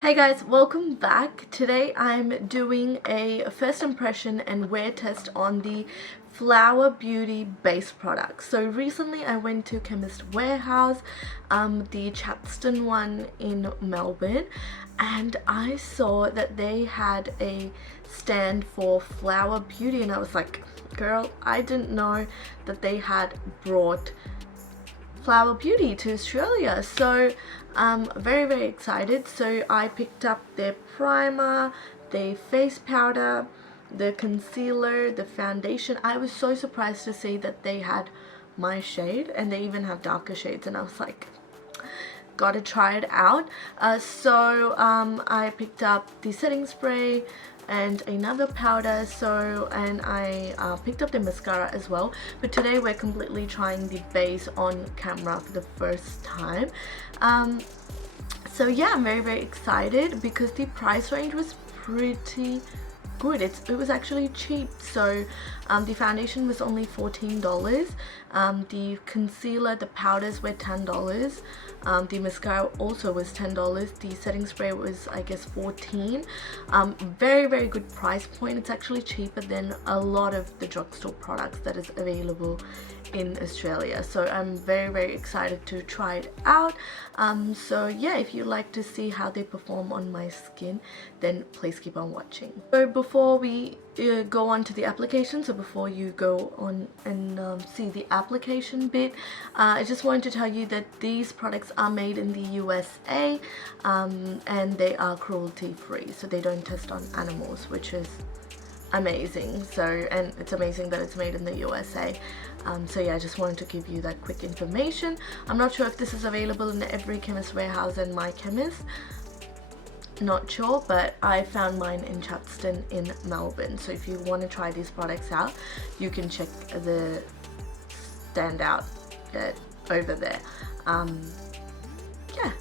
Hey guys, welcome back. Today I'm doing a first impression and wear test on the Flower Beauty base products. So recently I went to Chemist Warehouse, the Chadstone one in Melbourne, and I saw that they had a stand for Flower Beauty and I was like, girl, I didn't know that they had brought Flower Beauty to Australia, so I'm very excited. So I picked up their primer, their face powder, the concealer, the foundation. I was so surprised to see that they had my shade and they even have darker shades, and I was like, gotta try it out. I picked up the setting spray and another powder, and I picked up the mascara as well, but today we're completely trying the base on camera for the first time. So yeah, I'm very excited because the price range was pretty good. It was actually cheap. So the foundation was only $14, the concealer, the powders were $10, the mascara also was $10, the setting spray was I guess $14. Very good price point. It's actually cheaper than a lot of the drugstore products that is available in Australia, so I'm very excited to try it out. So yeah, if you'd like to see how they perform on my skin, then please keep on watching. So before we go on to the application, so before you go on and see the application bit, I just wanted to tell you that these products are made in the USA, and they are cruelty free, so they don't test on animals, which is amazing. So, and it's amazing that it's made in the USA. So yeah, I just wanted to give you that quick information. I'm not sure if this is available in every Chemist Warehouse and My Chemist, not sure, but I found mine in Chadstone in Melbourne. So if you want to try these products out, you can check the stand out over there. Yeah,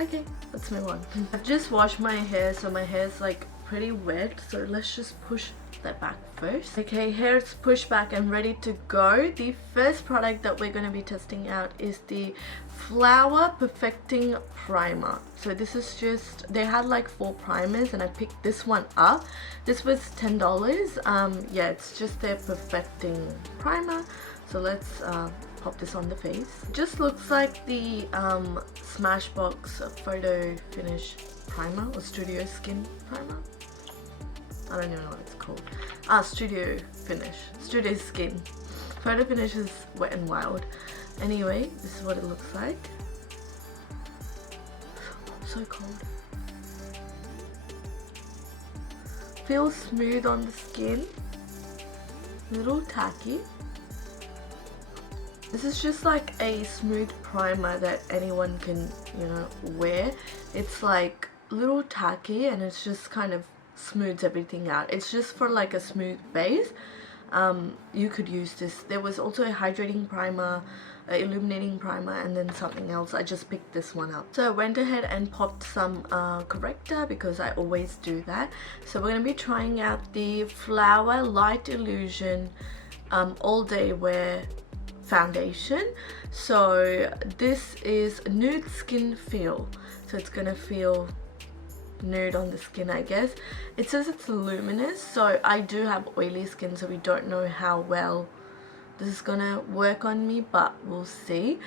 okay, let's move on. I've just washed my hair, so my hair is like pretty wet, so let's just push that back first. Okay, hair's pushed back and ready to go. The first product that we're going to be testing out is the Flower Perfecting Primer. So this is just, they had like 4 primers and I picked this one up. This was $10. Yeah, it's just their Perfecting Primer. So let's pop this on the face. It just looks like the Smashbox Photo Finish Primer or Studio Skin Primer. I don't even know what it's called. Studio Finish. Studio Skin. Photo Finish is Wet n Wild. Anyway, this is what it looks like. So cold. Feels smooth on the skin. Little tacky. This is just like a smooth primer that anyone can, you know, wear. It's like little tacky and it's just kind of smooths everything out. It's just for like a smooth base. You could use this. There was also a hydrating primer, illuminating primer, and then something else. I just picked this one up. So I went ahead and popped some corrector because I always do that. So we're going to be trying out the Flower Light Illusion All Day Wear foundation. So this is Nude Skin Feel. So it's going to feel nude on the skin, I guess. It says it's luminous, so I do have oily skin, so we don't know how well this is gonna work on me, but we'll see.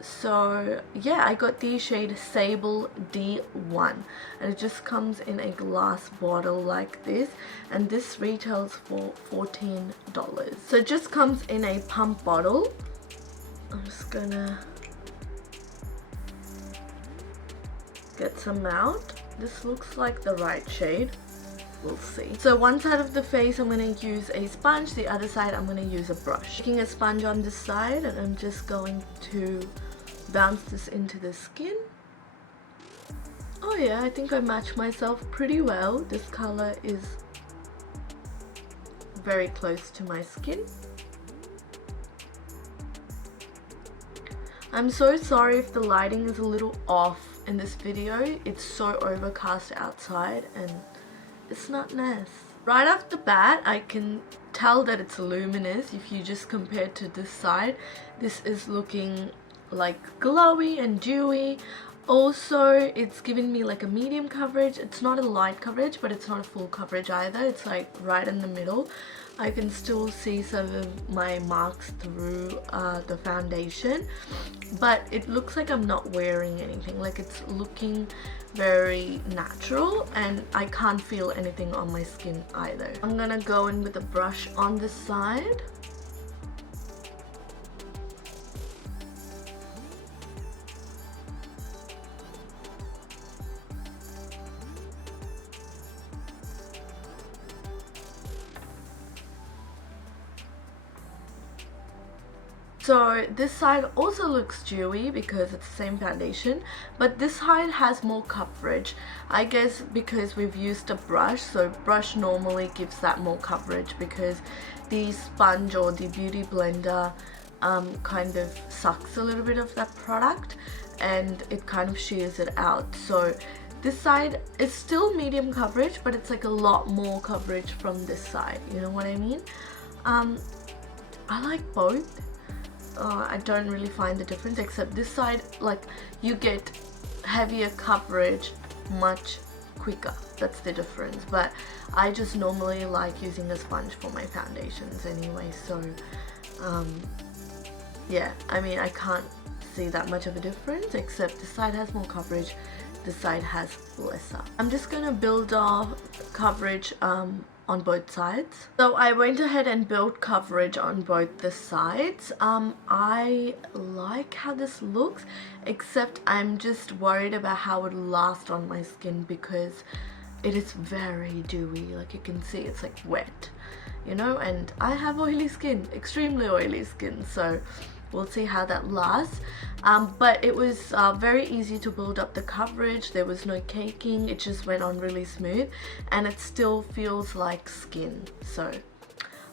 So yeah, I got the shade Sable D1 and it just comes in a glass bottle like this, and this retails for $14. So it just comes in a pump bottle. I'm just gonna get some out. This looks like the right shade. We'll see. So one side of the face I'm going to use a sponge, the other side I'm going to use a brush. Taking a sponge on this side and I'm just going to bounce this into the skin. Oh yeah, I think I match myself pretty well. This color is very close to my skin. I'm so sorry if the lighting is a little off in this video. It's so overcast outside and it's not nice. Right off the bat, I can tell that it's luminous. If you just compare to this side, this is looking like glowy and dewy. Also, it's given me like a medium coverage. It's not a light coverage, but it's not a full coverage either. It's like right in the middle. I can still see some of my marks through the foundation, but it looks like I'm not wearing anything. Like, it's looking very natural and I can't feel anything on my skin either. I'm gonna go in with a brush on this side. So this side also looks dewy because it's the same foundation, but this side has more coverage. I guess because we've used a brush, so brush normally gives that more coverage because the sponge or the beauty blender kind of sucks a little bit of that product and it kind of shears it out. So this side is still medium coverage, but it's like a lot more coverage from this side, you know what I mean? I like both. I don't really find the difference, except this side, like, you get heavier coverage much quicker. That's the difference. But I just normally like using a sponge for my foundations anyway, so yeah, I mean, I can't see that much of a difference, except this side has more coverage, this side has lesser. I'm just gonna build off coverage on both sides. So I went ahead and built coverage on both the sides. I like how this looks, except I'm just worried about how it lasts on my skin because it is very dewy. Like, you can see it's like wet, you know, and I have oily skin, extremely oily skin, so we'll see how that lasts. But it was very easy to build up the coverage. There was no caking, it just went on really smooth and it still feels like skin, so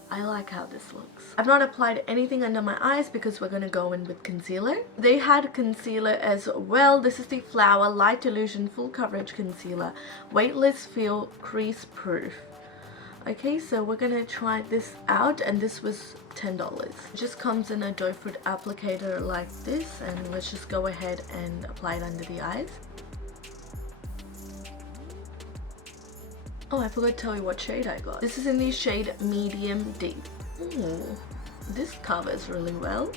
I like how this looks. I've not applied anything under my eyes because we're going to go in with concealer. They had concealer as well. This is the Flower Light Illusion Full Coverage Concealer, Weightless Feel Crease Proof. Okay, so we're gonna try this out, and this was $10. It just comes in a doe foot applicator like this, and let's just go ahead and apply it under the eyes. Oh, I forgot to tell you what shade I got. This is in the shade Medium Deep. Ooh, this covers really well.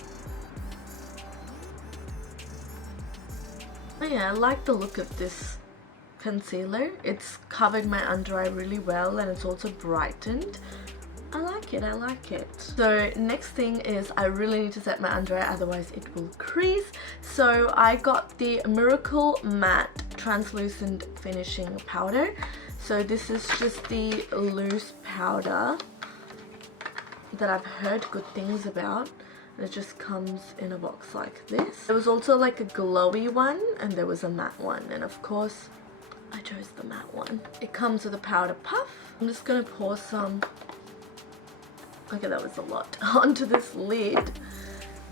Oh yeah, I like the look of this concealer. It's covered my under eye really well and it's also brightened. I like it, I like it. So next thing is I really need to set my under eye, otherwise it will crease. So I got the Miracle Matte Translucent Finishing Powder. So this is just the loose powder that I've heard good things about. It just comes in a box like this. There was also like a glowy one and there was a matte one, and of course I chose the matte one. It comes with a powder puff. I'm just gonna pour some, okay, that was a lot, onto this lid,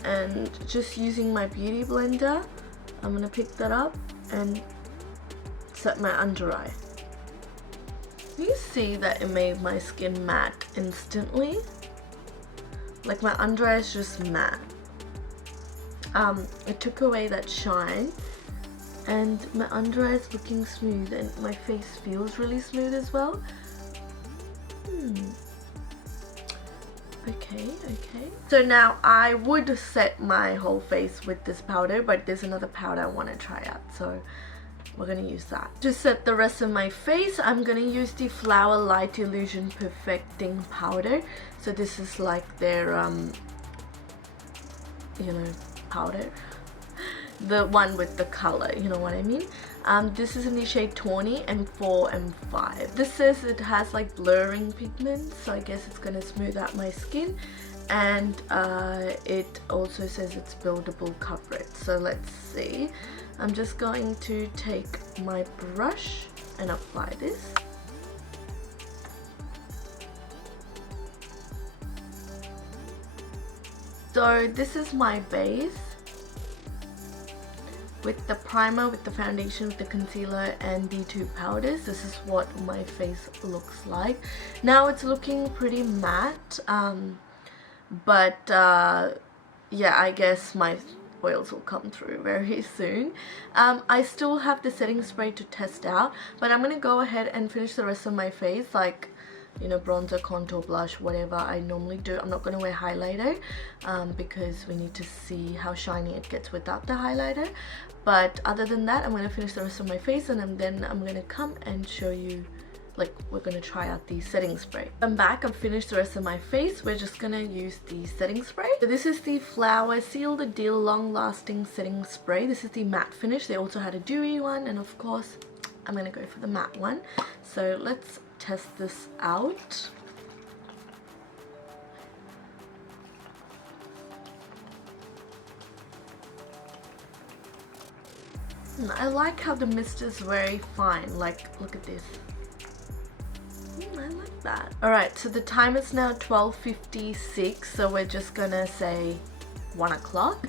and just using my beauty blender, I'm gonna pick that up and set my under eye. You see that it made my skin matte instantly. Like, my under eye is just matte. It took away that shine, and my under eye is looking smooth, and my face feels really smooth as well. Okay. So now I would set my whole face with this powder, but there's another powder I want to try out, so we're gonna use that. To set the rest of my face, I'm gonna use the Flower Light Illusion Perfecting Powder. So this is like their you know, powder, the one with the color, you know what I mean. This is in the shade Tawny, M4, M5. This says it has like blurring pigment, so I guess it's gonna smooth out my skin, and it also says it's buildable coverage. So let's see. I'm just going to take my brush and apply this. So this is my base with the primer, with the foundation, with the concealer, and the two powders. This is what my face looks like. Now it's looking pretty matte, but yeah, I guess my oils will come through very soon. I still have the setting spray to test out, but I'm gonna go ahead and finish the rest of my face, like, you know, bronzer, contour, blush, whatever I normally do. I'm not going to wear highlighter because we need to see how shiny it gets without the highlighter. But other than that, I'm going to finish the rest of my face, and then I'm going to come and show you, like, we're going to try out the setting spray. I'm back. I've finished the rest of my face. We're just going to use the setting spray. So this is the Flower Seal the Deal Long Lasting Setting Spray. This is the matte finish. They also had a dewy one, and of course I'm going to go for the matte one. So let's test this out. I like how the mist is very fine. Like, look at this. I like that. Alright, so the time is now 12:56, so we're just gonna say 1 o'clock.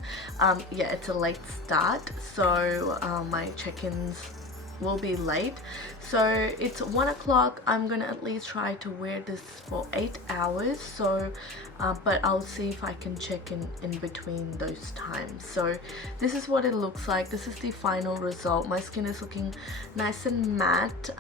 Yeah, it's a late start, so my check-ins will be late. So it's 1 o'clock. I'm gonna at least try to wear this for 8 hours, so but I'll see if I can check in between those times. So this is what it looks like. This is the final result. My skin is looking nice and matte.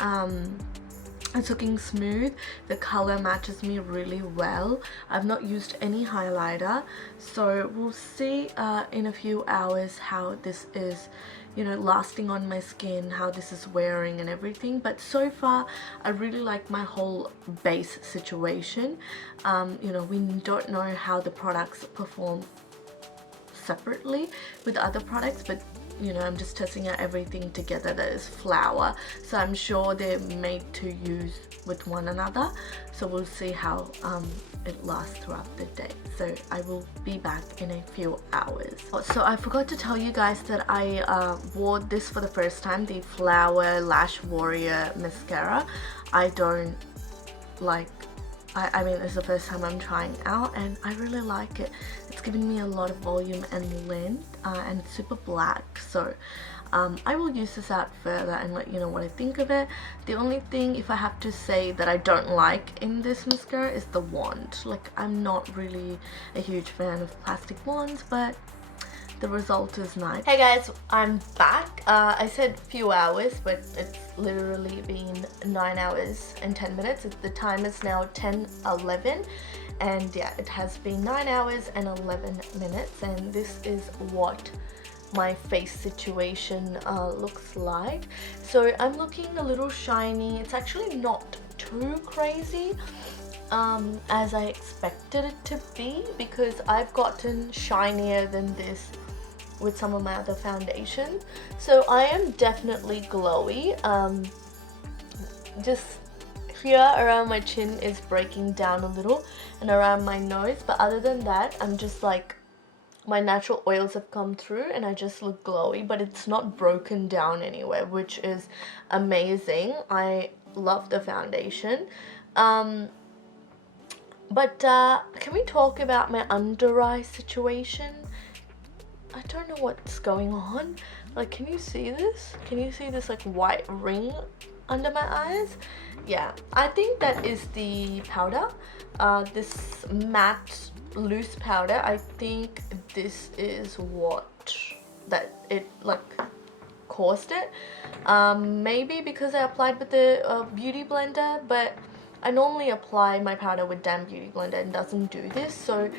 It's looking smooth. The color matches me really well. I've not used any highlighter, so we'll see in a few hours how this is, you know, lasting on my skin, how this is wearing and everything. But so far I really like my whole base situation. You know, we don't know how the products perform separately with other products, but you know, I'm just testing out everything together that is flower, so I'm sure they're made to use with one another. So we'll see how it lasts throughout the day. So I will be back in a few hours. So I forgot to tell you guys that I wore this for the first time, the Flower Lash Warrior mascara. I don't like, I mean, it's the first time I'm trying out, and I really like it. It's giving me a lot of volume and length, and it's super black. So I will use this out further and let you know what I think of it. The only thing, if I have to say, that I don't like in this mascara is the wand. Like, I'm not really a huge fan of plastic wands, but the result is nice. Hey guys, I'm back. I said few hours, but it's literally been 9 hours and 10 minutes. The time is now 10:11, and yeah, it has been 9 hours and 11 minutes, and this is what my face situation looks like. So I'm looking a little shiny. It's actually not too crazy as I expected it to be, because I've gotten shinier than this with some of my other foundations. So I am definitely glowy. Just here around my chin is breaking down a little, and around my nose, but other than that, I'm just like, my natural oils have come through and I just look glowy, but it's not broken down anywhere, which is amazing. I love the foundation. But can we talk about my under eye situation? I don't know what's going on. Like, can you see this? Can you see this like white ring under my eyes? Yeah, I think that is the powder. This matte loose powder, I think this is what that it like caused it. Maybe because I applied with the beauty blender, but I normally apply my powder with damn beauty blender and doesn't do this, so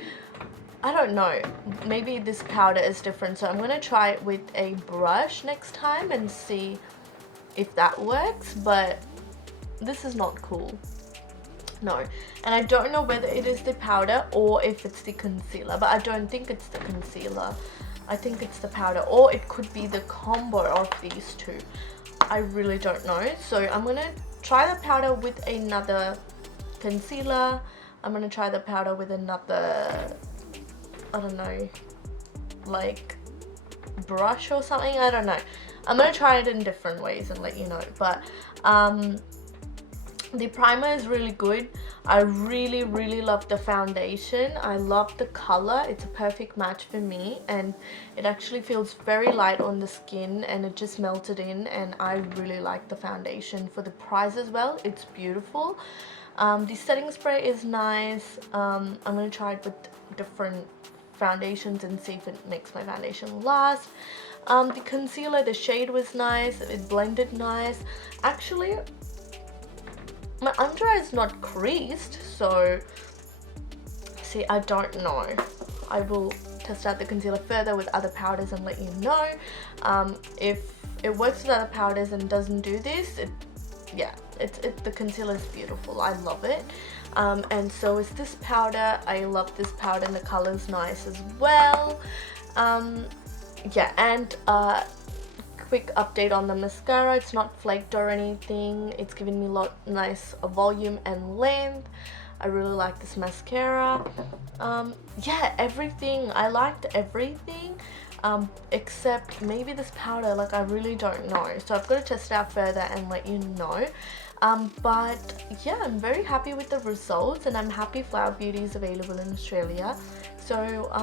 I don't know, maybe this powder is different. So I'm going to try it with a brush next time and see if that works, but this is not cool. No, and I don't know whether it is the powder or if it's the concealer, but I don't think it's the concealer. I think it's the powder, or it could be the combo of these two. I really don't know. So I'm going to try the powder with another concealer. I'm going to try the powder with another, I don't know, like brush or something. I don't know. I'm going to try it in different ways and let you know. But the primer is really good. I really love the foundation. I love the color. It's a perfect match for me, and it actually feels very light on the skin, and it just melted in, and I really like the foundation. For the price as well, it's beautiful. The setting spray is nice. I'm going to try it with different foundations and see if it makes my foundation last. The concealer, the shade was nice, it blended nice. Actually, my under eye is not creased, so see, I don't know. I will test out the concealer further with other powders and let you know. If it works with other powders and doesn't do this, the concealer is beautiful. I love it. And so is this powder. I love this powder and the color is nice as well. Yeah, and quick update on the mascara. It's not flaked or anything. It's giving me nice volume and length. I really like this mascara. Yeah, everything. I liked everything. Except maybe this powder, like I really don't know. So I've got to test it out further and let you know. But yeah, I'm very happy with the results, and I'm happy Flower Beauty is available in Australia. So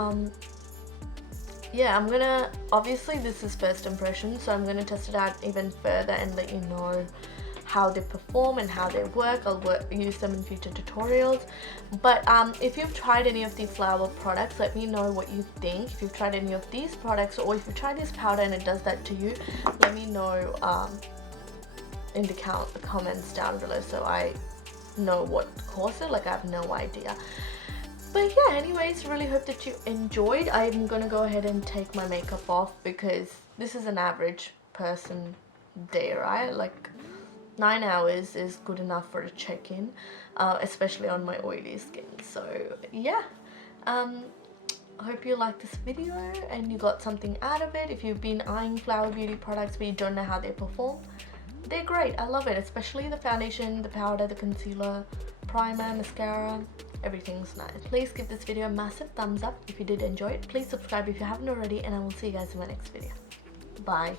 yeah, I'm gonna, obviously this is first impression, so I'm gonna test it out even further and let you know how they perform and how they work. I'll use them in future tutorials. But if you've tried any of the Flower products, let me know what you think. If you've tried any of these products, or if you tried this powder and it does that to you, let me know in the comments down below, so I know what caused it. Like, I have no idea. But yeah, anyways, really hope that you enjoyed. I'm gonna go ahead and take my makeup off because this is an average person day, right? Like 9 hours is good enough for a check-in, especially on my oily skin. So yeah, I hope you liked this video and you got something out of it. If you've been eyeing Flower Beauty products but you don't know how they perform, they're great. I love it, especially the foundation, the powder, the concealer, primer, mascara. Everything's nice. Please give this video a massive thumbs up if you did enjoy it. Please subscribe if you haven't already, and I will see you guys in my next video. Bye.